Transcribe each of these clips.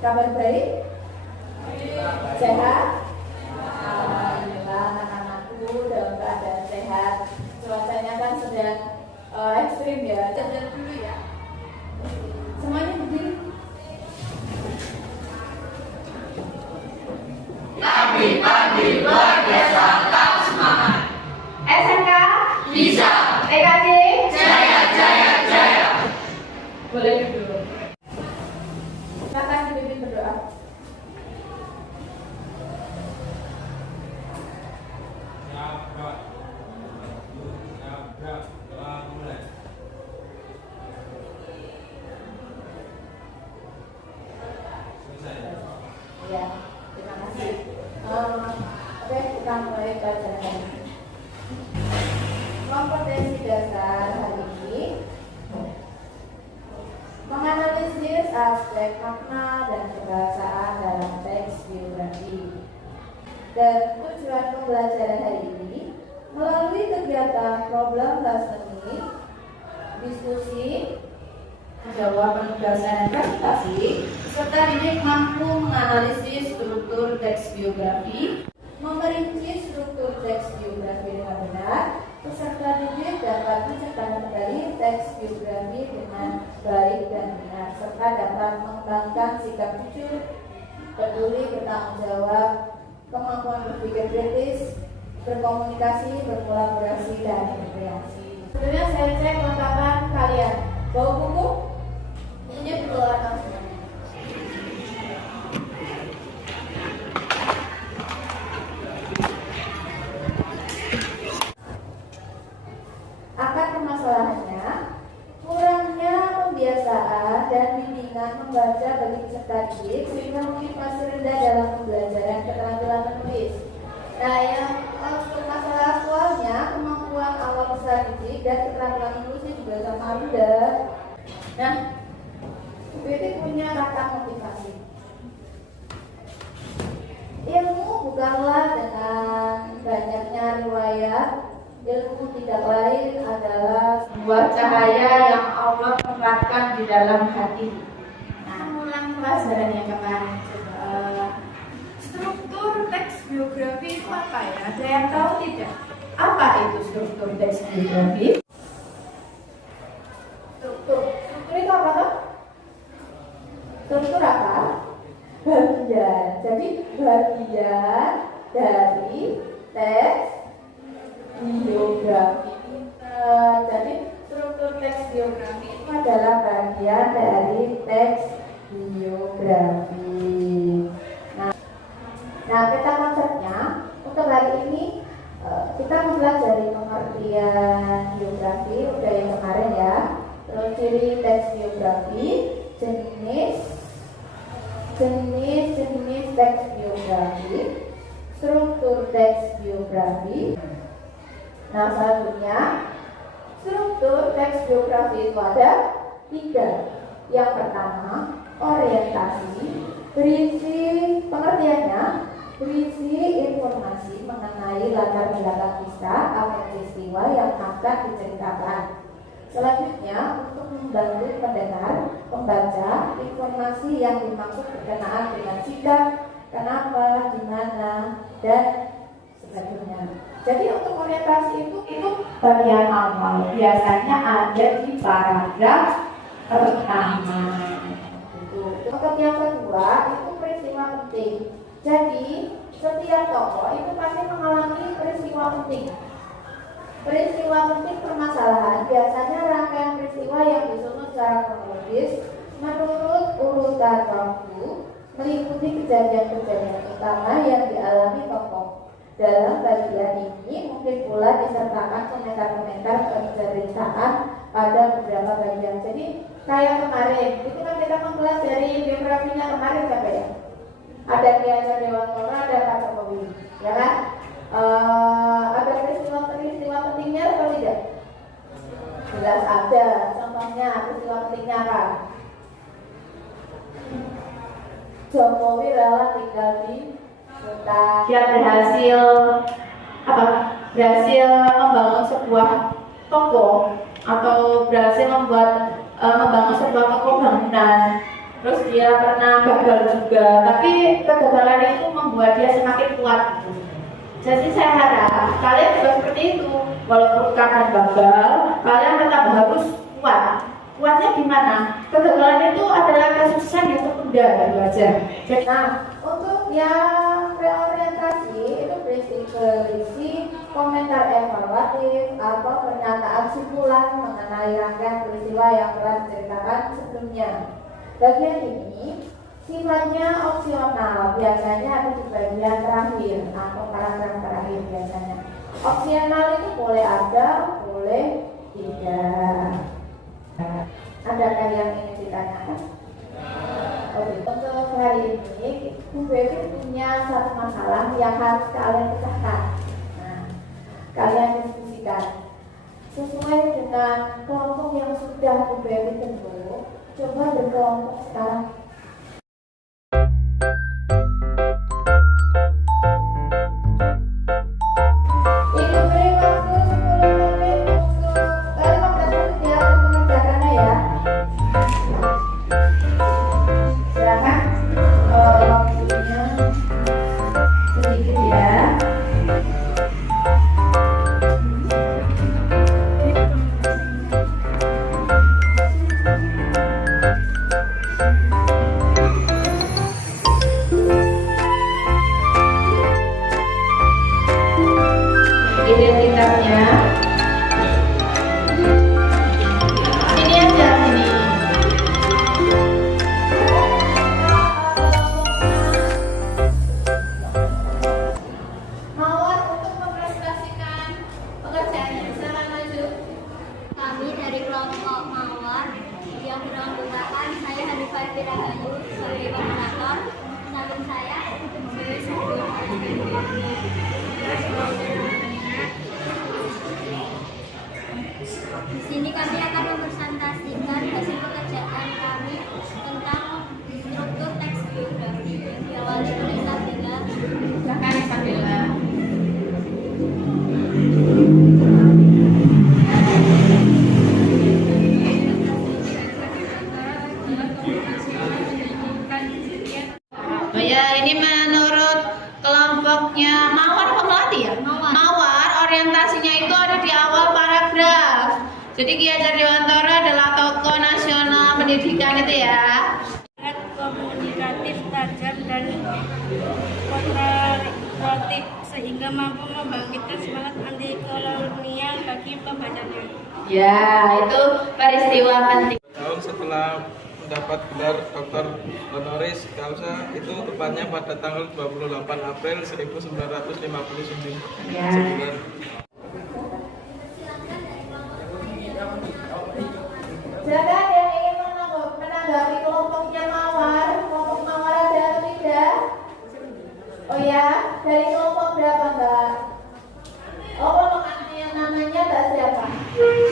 Kabar baik? Sehat? Alhamdulillah anak-anakku dalam keadaan sehat. Cuacanya kan sedang ekstrim ya. Jalan dulu ya. Semuanya berdiri. Pagi luar biasa, tetap semangat. SMK? Bisa. TKJ? Jaya, jaya, jaya. Boleh duduk. Silakan dipimpin berdoa. Ya, terima kasih. Oke, kita mulai pelajaran. Kompetensi dasar hari ini menganalisis aspek makna dan kebahasaan dalam teks biografi. Dan tujuan pembelajaran hari ini melalui kegiatan problem listening, diskusi, menjawab penugasan dan presentasi, serta didik mampu menganalisis struktur teks biografi, memerinci struktur teks biografi dengan benar. Peserta didik dapat menceritakan kembali teks biografi dengan baik dan benar, serta dapat mengembangkan sikap jujur, peduli, bertanggung jawab, kemampuan berpikir kritis, berkomunikasi, berkolaborasi, dan berkreasi. Sebenarnya saya cek kelengkapan kalian. Bawa buku? Bukunya dikeluarkan semuanya. Akan permasalahannya, kurangnya pembiasaan dan bimbingan membaca bagi peserta didik sehingga motivasi rendah dalam pembelajaran keterampilan menulis. Nah, yang untuk masalah aktualnya, kemampuan awal peserta didik dan keterampilan menulisnya juga sama rendah. Nah, UPT punya kata motivasi. Ilmu bukanlah dengan banyaknya riwayat. Ilmu tidak lain adalah sebuah cahaya yang Allah tempatkan di dalam hati. Nah, ulang pelajaran yang kemarin. Struktur teks biografi itu apa ya? Ada yang tahu tidak? Apa itu struktur teks biografi? Struktur itu apa toh? Struktur apa? Bagian. Jadi bagian dari teks biografi. Jadi struktur teks biografi itu adalah bagian dari teks biografi. Nah, peta konsepnya untuk hari ini kita mempelajari pengertian biografi udah yang kemarin ya. Terus ciri teks biografi, jenis teks biografi, struktur teks biografi. Nah, selanjutnya struktur teks biografi itu ada 3. Yang pertama, orientasi, berisi pengertiannya, berisi informasi mengenai latar belakang kisah atau peristiwa yang akan diceritakan. Selanjutnya, untuk membantu pendengar, pembaca, informasi yang dimaksud berkenaan dengan sikap, kenapa, di mana, dan sebagainya. Jadi untuk orientasi itu bagian awal, biasanya ada di paragraf pertama. Untuk yang kedua itu peristiwa penting. Jadi setiap tokoh itu pasti mengalami peristiwa penting. Peristiwa penting permasalahan biasanya rangkaian peristiwa yang disusun secara kronologis menurut urutan waktu, meliputi kejadian-kejadian utama yang dialami tokoh. Dalam bagian ini mungkin pula disertakan komentar-komentar penceritaan pada beberapa bagian. Jadi kayak kemarin, itu kan kita mempelajari biografinya kemarin siapa ya? Ada Ki Hajar Dewantara, ada Pak Jokowi, ya kan? Ada peristiwa pentingnya atau tidak? Jelas ada. Contohnya peristiwa pentingnya apa? Jokowi rela tinggal di kota. Dia berhasil membangun sebuah toko atau berhasil membangun sebuah toko bangunan terus dia pernah gagal juga, tapi kegagalan itu membuat dia semakin kuat. Jadi saya harap kalian juga seperti itu, walaupun kadang gagal, kalian tetap harus kuat. Kuatnya gimana? Kegagalan itu adalah kesuksesan yang tertunda, gitu aja. Nah, untuk yang reorientasi itu berisi komentar evaluatif atau pernyataan simpulan mengenai rangkaian peristiwa yang telah diceritakan sebelumnya. Bagian ini sifatnya opsional, biasanya ada di bagian terakhir atau paragraf terakhir biasanya. Opsional itu boleh ada, boleh tidak. Adakah yang ingin ditanyakan? Oke, untuk hari ini Bu Bebi punya satu masalah yang harus kalian pecahkan. Nah, kalian diskusikan sesuai dengan kelompok yang sudah Bu Bebi bentuk. Coba berkelompok sekarang. Identitasnya ini aja ini. Mawar untuk mempresentasikan pekerjaannya, silakan maju. Kami dari kelompok Mawar yang beranggotakan saya Hanifah Firahayu sebagai koordinator, samping saya Dewi Sabun. Di sini kami akan mempresentasikan hasil pekerjaan kami tentang struktur teks biografi yang diawali oleh Sabila. Silakan Sabila. Oh ya, ini menurut kelompoknya Mawar apa Melati ya? Mawar, orientasinya itu ada di awal paragraf. Jadi Ki Hajar Dewantara adalah tokoh nasional pendidikan itu ya. Komunikatif, tajam dan kontrarogatif sehingga mampu membangkitkan semangat anti kolonial bagi pembacanya. Ya, itu peristiwa penting. Tahun setelah mendapat gelar doktor honoris causa itu tepatnya pada tanggal 28 April 1959. Ya. Silakan yang ingin menanggapi kelompoknya Mawar. Kelompok Mawar ada atau tidak? Oh ya, dari kelompok berapa Mbak? Oh, kelompok yang namanya Mbak siapa?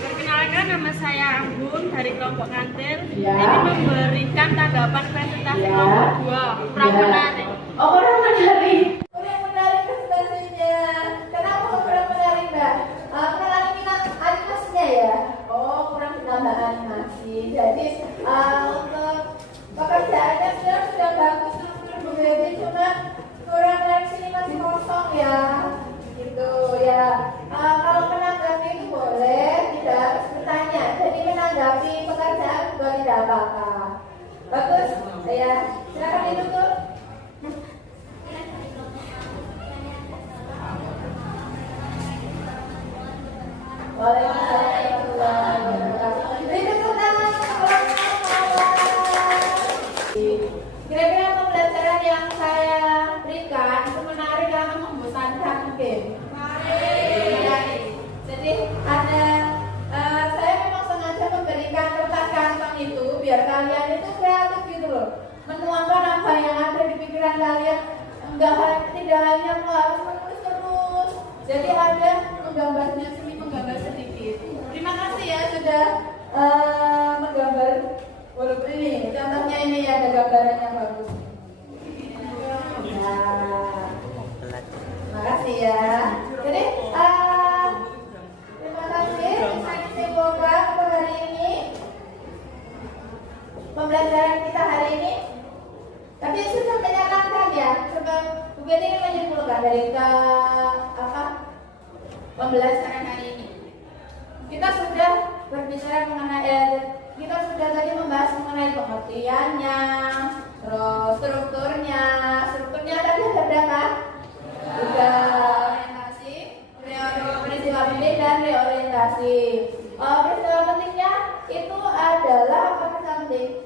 Perkenalkan, nama saya Anggun dari kelompok Kantil. Ya. Ini memberikan tanggapan presentasi Ya. nomor 2 kurang Ya. menarik. Oh, kurang menarik. Kurang menarik presentasinya. Kenapa kurang menarik Mbak? Kurang animasinya ya? Oh, kurang ditambah animasi. Jadi untuk pekerjaannya sudah bagus struktur Bu Bebi, cuma kurang dari sini masih kosong ya. Gitu ya. Kalau menanggapi itu boleh, tidak harus bertanya. Jadi menanggapi pekerjaan juga tidak apa-apa. Bagus, ya. Silakan itu tuh. Waalaikumsalam warahmatullahi wabarakatuh. Berikan tepuk tangan kira-kira pembelajaran yang saya berikan itu menarik atau membosankan mungkin? Menarik. Jadi ada saya memang sengaja memberikan kertas kantong itu biar kalian itu kreatif gitu loh, menuangkan apa yang ada di pikiran kalian, tidak hanya harus menulis terus. Jadi ada menggambarnya menggambar sedikit. Terima kasih ya sudah menggambar. Walaupun ini contohnya ini ada gambaran yang bagus. Nah, terima kasih ya. Jadi terima kasih. Saya simpulkan untuk hari ini. Pembelajaran kita hari ini Bu Betty ingin menyimpulkan dari pembelajaran hari ini. Kita sudah berbicara mengenai kita sudah tadi membahas mengenai pengertiannya, terus strukturnya tadi ada berapa? Sudah orientasi, peristiwa penting dan reorientasi. Peristiwa pentingnya itu adalah apa peristiwa penting?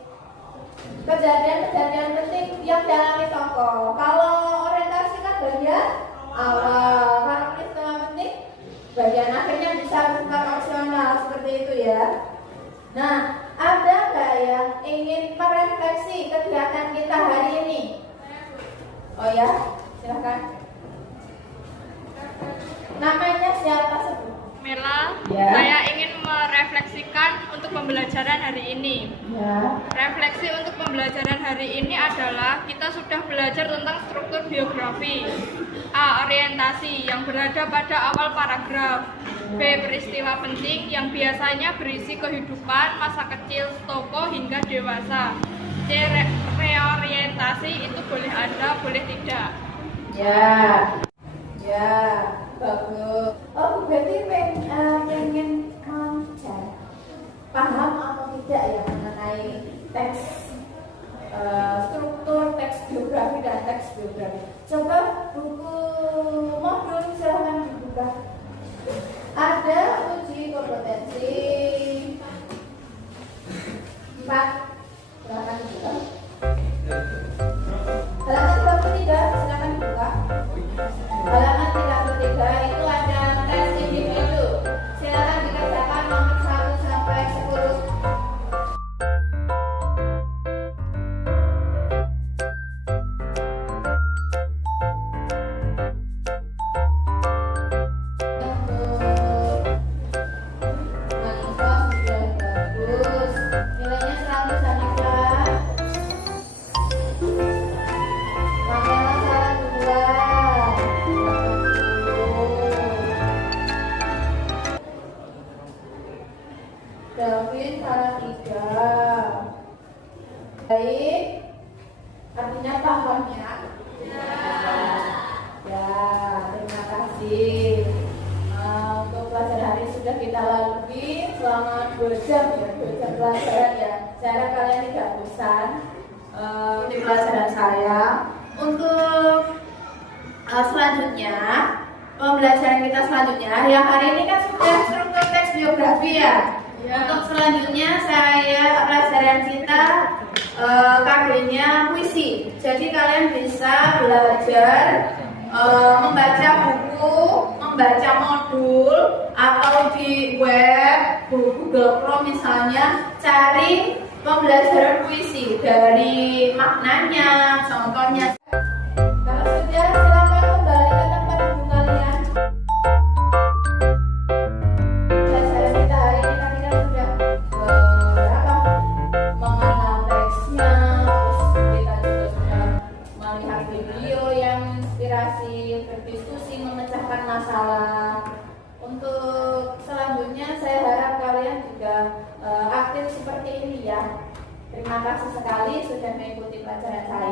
Kejadian-kejadian penting yang dialami tokoh. Kalau orientasi kan bagian awal, kalau peristiwa penting bagian akhirnya bisa bersifat opsional seperti itu ya. Nah, ada nggak yang ingin merefleksi kegiatan kita hari ini? Oh ya, silakan. Namanya siapa sebut? Mela, Ya. saya ingin merefleksikan untuk pembelajaran hari ini. Ya. Refleksi untuk pembelajaran hari ini adalah kita sudah belajar tentang struktur biografi. A. Orientasi yang berada pada awal paragraf. B. Peristiwa penting yang biasanya berisi kehidupan masa kecil, tokoh hingga dewasa. C. Reorientasi itu boleh ada, boleh tidak. Ya, bagus. Oh, berarti pengen paham atau tidak ya mengenai teks struktur teks biografi dan teks biografi. Coba buku modul silahkan dibuka. Ada uji kompetensi 4. Silahkan dibuka. Halaman 23 silahkan dibuka. Halaman 33 itu ada tes individu. Silakan dikerjakan nomor 1 sampai 10. Davin salah 3. Baik, artinya paham ya? Ya, terima kasih. Untuk pelajaran hari ini sudah kita lalui selama 2 jam ya, 2 jam pelajaran ya. Saya harap kalian tidak bosan di pelajaran saya. Untuk selanjutnya, pembelajaran kita selanjutnya, yang hari ini kan sudah struktur teks biografi ya. Untuk selanjutnya pelajaran kita KB-nya puisi. Jadi kalian bisa belajar membaca buku, membaca modul, atau di web Google Chrome misalnya cari pembelajaran puisi dari maknanya, contohnya. Kalau sudah silakan kembali ke tempat duduk kalian. Pelajaran kita hari ini kan kita sudah mengenal teksnya, terus kita juga sudah melihat video yang inspirasi, berdiskusi, memecahkan masalah. Untuk selanjutnya saya harap kalian juga aktif seperti ini ya. Terima kasih sekali sudah mengikuti pelajaran saya.